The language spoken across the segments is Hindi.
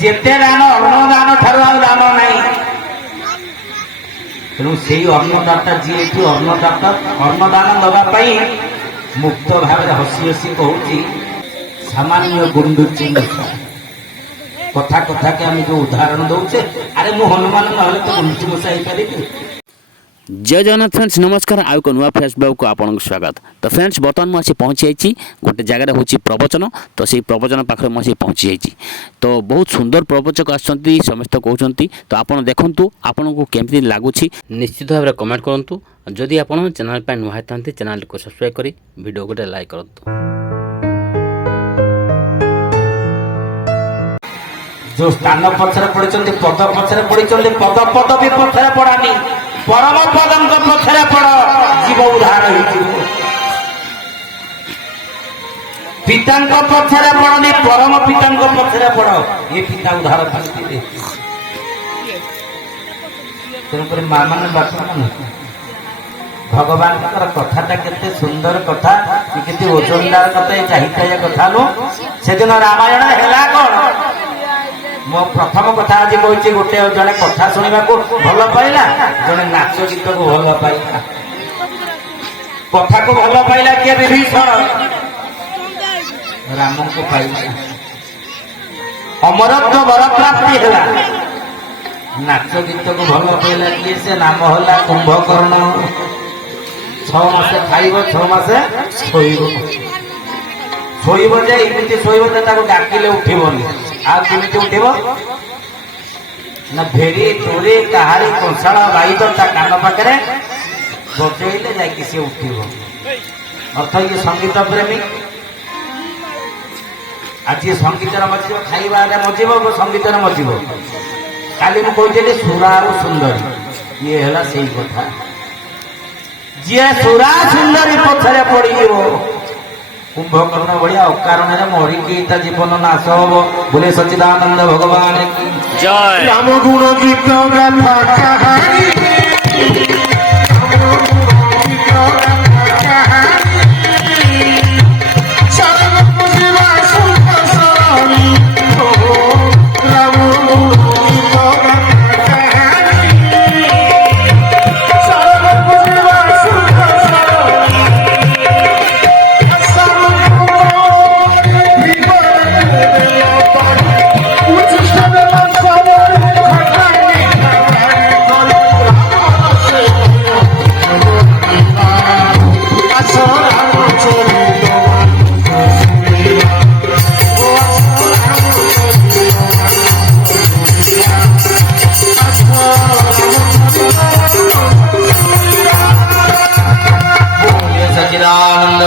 ଯେତେ ଦାନ ଅନ୍ନଦାନ ଠାରୁ ଆଉ ଦାନ ନାହିଁ। ତେଣୁ ସେଇ ଅନ୍ନଦାତା ଯିଏ ଏଠୁ ଅନ୍ନଦାନ ଦେବା ପାଇଁ ମୁକ୍ତ ଭାବରେ ହସି ହସି କହୁଛି ସାମାନ୍ୟ ଗୁଣ୍ଡୁଚି ମିଠା। କଥା କଥାକେ ଆମେ ଯୋଉ ଉଦାହରଣ ଦଉଛେ, ଆରେ ମୁଁ ହନୁମାନ ନହେଲେ ତ ଗୁଣ୍ଡୁଚି ମୂଷା ହେଇପାରିବି। जय जगन्नाथ फ्रेंड्स, नमस्कार। आउ को नुआ फ्रेश ब्लॉग को आपको स्वागत। तो फ्रेंड्स बर्तमान मुझे पहुँची जाइए गोटे जगह हूँ प्रवचन। तो से प्रवचन पाखे मुझे पहुँची जाइए। तो बहुत सुंदर प्रवचक आसछंती, समस्त कहते। तो आप देखु आपन को केमती लगुच निश्चित भाव में कमेंट करूँ। जदि आप चैनल पर नुआ था चैनल को सब्सक्राइब करी वीडियो गोटे लाइक करूँ। जो स्थान पछरे पड़ते पद पछरे पड़ते पद पद भी पछरे पड़ानी परम पदंक पछरे पड़ जीव उद्धार पिता पछरे पड़नी परम पिता पछरे पड़ ये पिता उद्धार करते। तेणुक माँ मान बाप मान भगवान कथाटा केते सुंदर कथा केते ओजनदार कथा चाहिए कथा नु से दिन रामायण है कौन मो प्रथम कथा आज कही गोटे जड़े कथा शुणा भल पाइला जड़े नाच गीत को भल पाइला कथा को भल पाइला किए विभीषण राम को पाइला अमरत्व वर प्राप्ति है नाच गीत को भल पाइला किए से नाम है कुंभकर्ण 6 मास खाइब 6 मास शोइब जे एमती शोइब डाकिले उठबनी आमती उठब ना भेड़ी चोरी कहारी कंसाल बाईद ता कान पाखे बजैले जाकि सी उठब। अर्थ ये संगीत प्रेमी आज संगीत मजिब खाइबा मजिब संगीत मजिब काली मुझे सुरा और सुंदरी ये है से कथा जी सुरा सुंदरी पछरे पड़ कुंभकर्ण बढ़िया अकारण मरिकी जीवन नाश हम बोले सच्चिदानंद भगवान की जय। राम गुण गीत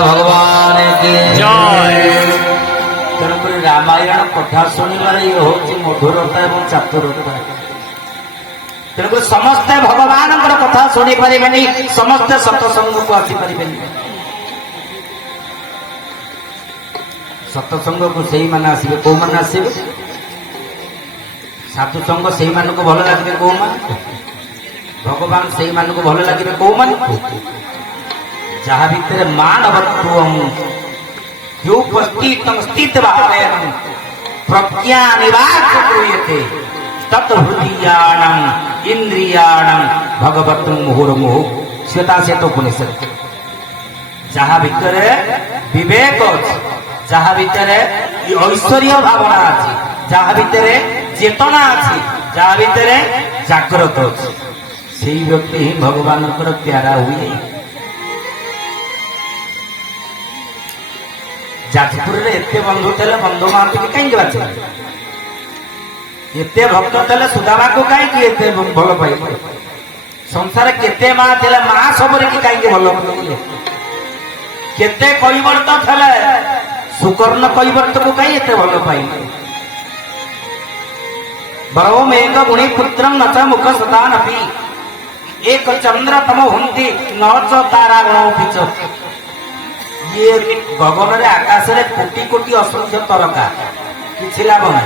भगवान की जय। तेणुक रामायण कथा शुणिबार ये हूँ मधुरता और चातुरता। तेणुक समस्ते भगवान कथा शुणी पारे समस्ते सत्संग को आसीपारे सत्संग को से मैंने आसवे कौ मैंने आसवे साधु संग से भल लगे कौ मान भगवान से भल लगे कौ मान जहाँ भीतर मानवत्व स्थित भाव प्रज्ञा निवास क्रियते तत् हृदयाणं इंद्रियाणं भगवत मुहुर्मुहु श्वेता श्वेत उपनिषद जहाँ भीतर विवेक अच्छी जहाँ भीतर ऐश्वर्य भावना अच्छी जहाँ भीतर चेतना अच्छी जहाँ भीतर जागृत अच्छी से व्यक्ति ही भगवान प्यारा हुए। जाजपुर एते बंधु थे बंधु महांती की कहीं बाचे एते भक्त थे सुदामा को कहीं भल पाई संसार केते माँ थे माँ सबरे की कहीं भल पाइले केते कैवर्त थे सुकर्ण कैवर्त को कहीं एते भल पाइले बरवम एक गुणी पुत्रम न च मुख सदान अपि एक चंद्र तम हुंती न च तारा गणोपि ये गगन रे आकाश रे कोटि कोटि असंख्य तरका किछि लाभ ना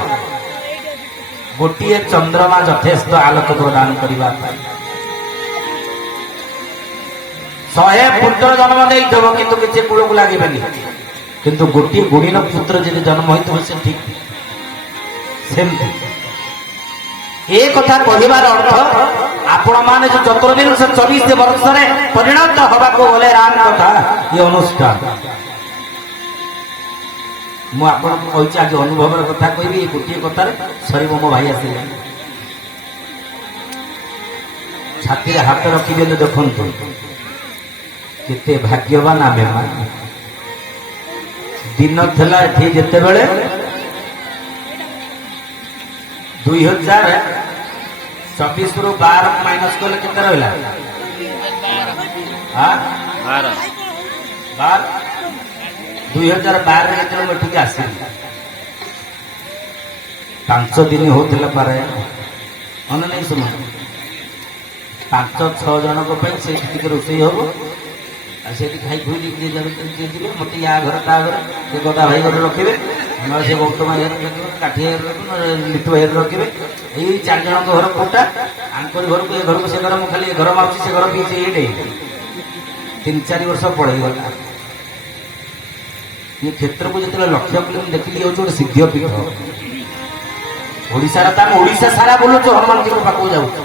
गोटे चंद्रमा यथेष्ट आलोक प्रदान करने 100 पुत्र जन्म देव किंतु किसी कूल को लगे किंतु गोटे गुणीन पुत्र जब जन्म हो ठीक ସେମିତି ଏ କଥା କହିବାର ଅର୍ଥ ଆପଣମାନେ ଯୋଉ 24 ବର୍ଷରେ ପରିଣତ ହେବାକୁ ଗଲେ ରାମ କଥା ଏ ଅନୁଷ୍ଠାନ ମୁଁ ଆପଣଙ୍କୁ କହିଛି ଆଜି ଅନୁଭବର କଥା କହିବି ଏ ଗୋଟିଏ କଥାରେ ସରିବ। ମୋ ଭାଇ ଆସିଲେ ଛାତିରେ ହାତ ରଖିଦେଲେ ଦେଖନ୍ତୁ କେତେ ଭାଗ୍ୟବାନ ଆମେ। ଦିନ ଥିଲା ଏଠି ଯେତେବେଳେ 2024 ରୁ 12 ମାଇନସ୍ କଲେ କେତେ ରହିଲା? 2012 ଯେତେବେଳେ ମୁଁ ଏଠିକି ଆସିଲି 5 ଦିନ ହଉଥିଲା ପାରେ ମନେ ନାହିଁ ଶୁଣ 5-6 ଜଣଙ୍କ ପାଇଁ ସେଇଠି ଟିକେ ରୋଷେଇ ହବ ଆଉ ସେଇଠି ଖାଇ ଖୁଇ ଯିବେ ମତେ ୟା ଘର ତା ଘର ସେ ଗଦା ଭାଇ ଘରେ ରଖିବେ ନହେଲେ ସେ ଗୌତମ ଭାଇ ରଖିବେ କାଠି ଭାଇ ରଖିବେ ଲିଟୁ ଭାଇ ରଖିବେ। ଏଇ 4 ଜଣଙ୍କ ଘର କୋଟା ଆଙ୍କରି ଘରକୁ ଏ ଘରକୁ ସେ ଘର ମୁଁ ଖାଲି ଘର ମାରୁଛି ସେ ଘର ପିଇଛି ଏଇଟେ 3-4 ବର୍ଷ ପଳେଇଗଲା। ଏ କ୍ଷେତ୍ରକୁ ଯେତେବେଳେ ଲକ୍ଷ୍ୟ କଲି ମୁଁ ଦେଖିଲି ହେଉଛି ଗୋଟେ ସିଦ୍ଧ ପୀଠ। ଓଡ଼ିଶାର ତ ଆମେ ଓଡ଼ିଶା ସାରା ବୁଲୁଛୁ ହନୁମାନଙ୍କ ପାଖକୁ ଯାଉଛୁ।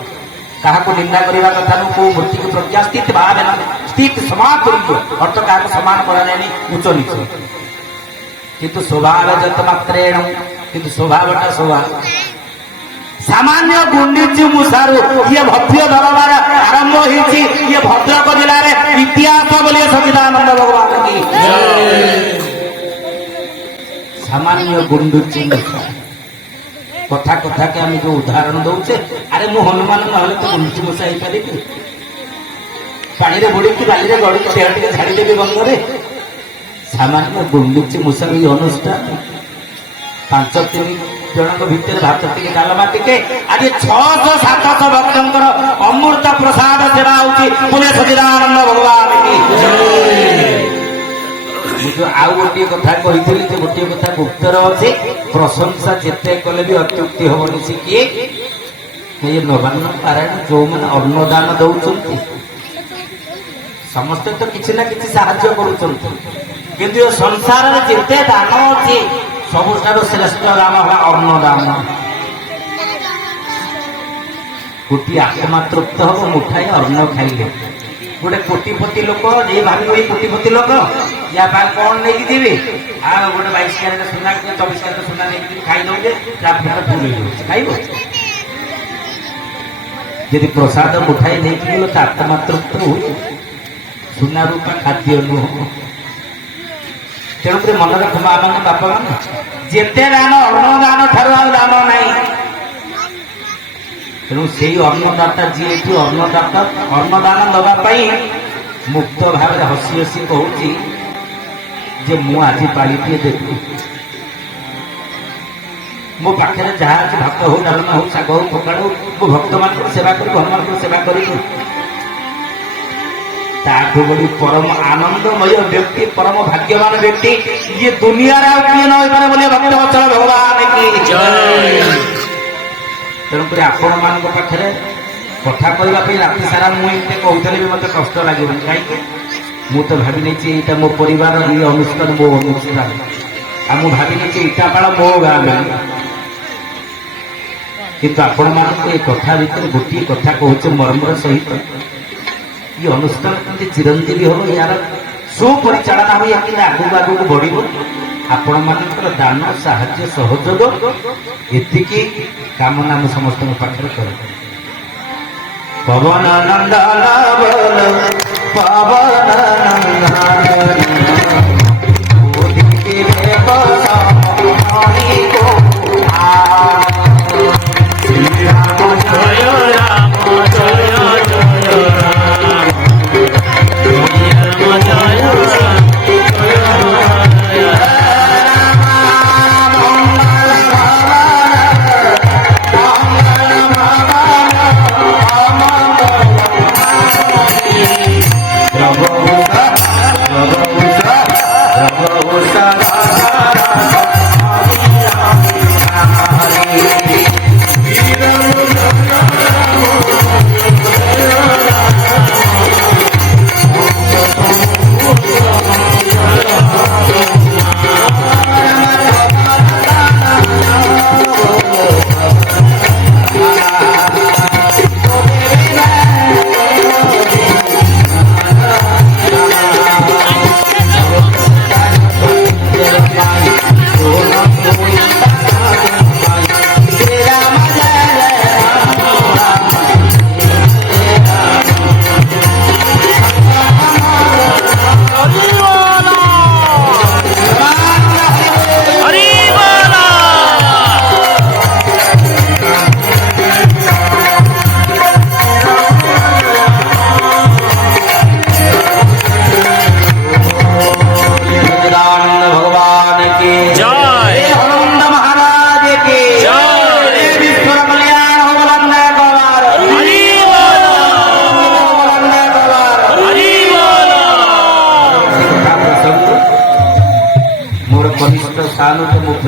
କାହାକୁ ନିନ୍ଦା କରିବା କଥା ନୁହଁ। କୋଉ ମୂର୍ତ୍ତିକୁ ପ୍ରଜ୍ଞା ସ୍ଥିତ ଭାବେ ନା ସ୍ଥିତ ସମାନ କରିବ ଅର୍ଥ କାହାକୁ ସମାନ କରାଯାଏନି ଉଚ୍ଚ ନିଚ କିନ୍ତୁ ସ୍ୱଭାବ ଯତ ମାତ୍ରେଣ କିନ୍ତୁ ସ୍ୱଭାବଟା ସ୍ୱଭାବ ସାମାନ୍ୟ ଗୁଣ୍ଡିଚି ମୂଷାରୁ ଇଏ ଭବ୍ୟ ଦରବାର ଆରମ୍ଭ ହେଇଛି। ଇଏ ଭଦ୍ରକ ଜିଲ୍ଲାରେ ଇତିହାସ ବୋଲି ସଚିଦାନନ୍ଦ ଭଗବାନ କି ସାମାନ୍ୟ ଗୁଣ୍ଡିଚି ମୂଷା କଥା କଥାକେ ଆମେ ଯୋଉ ଉଦାହରଣ ଦଉଛେ ଆରେ ମୁଁ ହନୁମାନ ନହେଲେ ତ ଗୁଣ୍ଡିଚି ମୂଷା ହେଇପାରିବି। ପାଣିରେ ବୁଡ଼ିକି ବାଲିରେ ଗଡ଼ିକି ଦେହ ଟିକେ ଛାଡ଼ିଦେବି ଗଙ୍ଗରେ। ସାମାନ୍ୟ ଗୁଣ୍ଡିଚି ମୂଷାର ଏଇ ଅନୁଷ୍ଠାନ 5-3 ଜଣଙ୍କ ଭିତରେ ଭାତ ଟିକେ ଡାଲମା ଟିକେ ଆଜି 600-700 ଭକ୍ତଙ୍କର ଅମୃତ ପ୍ରସାଦ ସେବା ହଉଛି ପୁଣି ସଚିଦାନନ୍ଦ ଭଗବାନ କି। ମୁଁ ଯୋଉ ଆଉ ଗୋଟିଏ କଥା କହିଥିଲି ଯେ ଗୋଟିଏ କଥା ଗୁପ୍ତର ଅଛି ପ୍ରଶଂସା ଯେତେ କଲେ ବି ଅତ୍ୟୁକ୍ତି ହବନି। ସେ କିଏ? ଏ ନବାନ୍ନ ପାରାୟଣ ଯୋଉମାନେ ଅନ୍ନଦାନ ଦଉଛନ୍ତି ସମସ୍ତେ ତ କିଛି ନା କିଛି ସାହାଯ୍ୟ କରୁଛନ୍ତି କିନ୍ତୁ ଏ ସଂସାରରେ ଯେତେ ଦାନ ଅଛି ସବୁଠାରୁ ଶ୍ରେଷ୍ଠ ଦାନ ହେଲା ଅନ୍ନଦାନ। ଗୋଟିଏ ଆତ୍ମା ତୃପ୍ତ ହବ ମୁଠାଏ ଅନ୍ନ ଖାଇଲେ। ଗୋଟେ କୋଟିପତି ଲୋକ ଯିଏ ଭାବିବ ଏଇ କୋଟିପତି ଲୋକ ୟା ପାଇଁ କଣ ନେଇକି ଯିବି ଆଉ ଗୋଟେ 22 କ୍ୟାରେଟ ସୁନା 24 କ୍ୟାରେଟ ସୁନା ନେଇକି ଖାଇ ଦଉଛେ ତା ପେଟ ଫୁଲ ହେଇଯାଉଛି ଖାଇବ। ଯଦି ପ୍ରସାଦ ମୁଠାଏ ନେଇକି ଗଲ ତା ଆତ୍ମା ତୃପ୍ତ ହୁଏ। ସୁନା ରୂପା ଖାଦ୍ୟ ନୁହଁ। ତେଣୁକରି ମନେ ରଖ ମା ମାନେ ବାପା ମାନେ ଯେତେ ଦାନ ଅନ୍ନଦାନ ଠାରୁ ଆଉ ଦାନ ନାହିଁ। ତେଣୁ ସେଇ ଅନ୍ନଦାତା ଯିଏ ଏଠି ଅନ୍ନଦାତା ଅନ୍ନଦାନ ଦେବା ପାଇଁ ମୁକ୍ତ ଭାବରେ ହସି ହସି କହୁଛି ଯେ ମୁଁ ଆଜି ପାଳିଟିଏ ଦେବି। ମୋ ପାଖରେ ଯାହା ଅଛି ଭାତ ହଉ ଡାଲମା ହଉ ଶାଗ ହଉ ପଖାଳ ହଉ ମୁଁ ଭକ୍ତମାନଙ୍କୁ ସେବା କରିବି ଭଗବାନଙ୍କୁ ସେବା କରିବି। ତାଠୁ ବଡ଼ି ପରମ ଆନନ୍ଦମୟ ବ୍ୟକ୍ତି ପରମ ଭାଗ୍ୟବାନ ବ୍ୟକ୍ତି ଇଏ ଦୁନିଆରେ ଆଉ କିଏ ନ ହେଇପାରେ ବୋଲି ଭକ୍ତବତ୍ସଳ ଭଗବାନ କି ଜୟ। ତେଣୁକରି ଆପଣମାନଙ୍କ ପାଖରେ କଥା କହିବା ପାଇଁ ରାତି ସାରା ମୁଁ ଏମିତି କହୁଥିଲେ ବି ମୋତେ କଷ୍ଟ ଲାଗିବନି। କାହିଁକି ମୁଁ ତ ଭାବି ନେଇଛି ଏଇଟା ମୋ ପରିବାର ଇଏ ଅନୁଷ୍ଠାନ ମୋ ଅନୁଷ୍ଠାନ ଆଉ ମୁଁ ଭାବି ନେଇଛି ଇଟାପାଳ ମୋ ଗାଁ ବୋଲି। କିନ୍ତୁ ଆପଣମାନଙ୍କୁ ଏ କଥା ଭିତରେ ଗୋଟିଏ କଥା କହୁଛେ ମର୍ମର ସହିତ ये अनुष्ठान केमती चिरंजीवी हो यार सुपरिचालना हो कि आगू आगू बढ़ आपण मान दान साहाय्य सहयोग एतिकी कामना मु समस्त पाखे कर पवन नंदन पवन Bravo, bravo.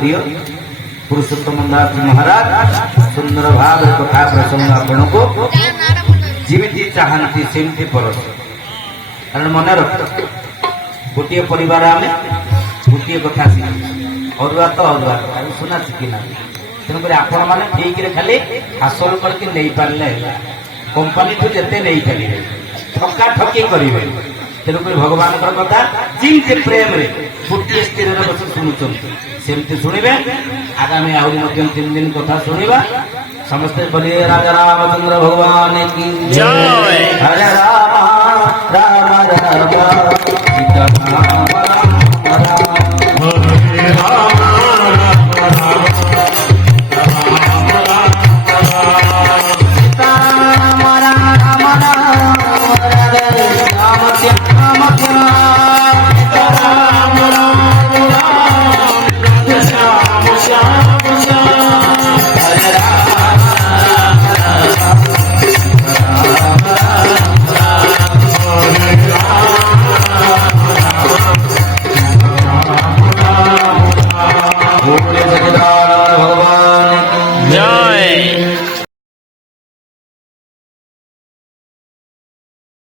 प्रिय पुरुषोत्तम दास जी महाराज सुंदर भाव कथा प्रसंग आपण को जिमिति चाहती सेमती परस कारण मन रख गोटे परिवार आम गोटे कथा शिखी अरुआ तो अरुआ सुना शिखिना तेणुक आपण मैंने ठीक रे खाली हासिल करके नहीं पारे कंपनी ठू जिते नहीं पारे ठका ठकी करेंगे तेणुक भगवान कथा जिमती प्रेम रे गोटे स्थिर बस शुणुंट सेमती शुणे आगामी आहरी 3 दिन कथा शुणा समस्ते बोलिए राजा रामचंद्र भगवान की जय हरे राम राम राम सीता राम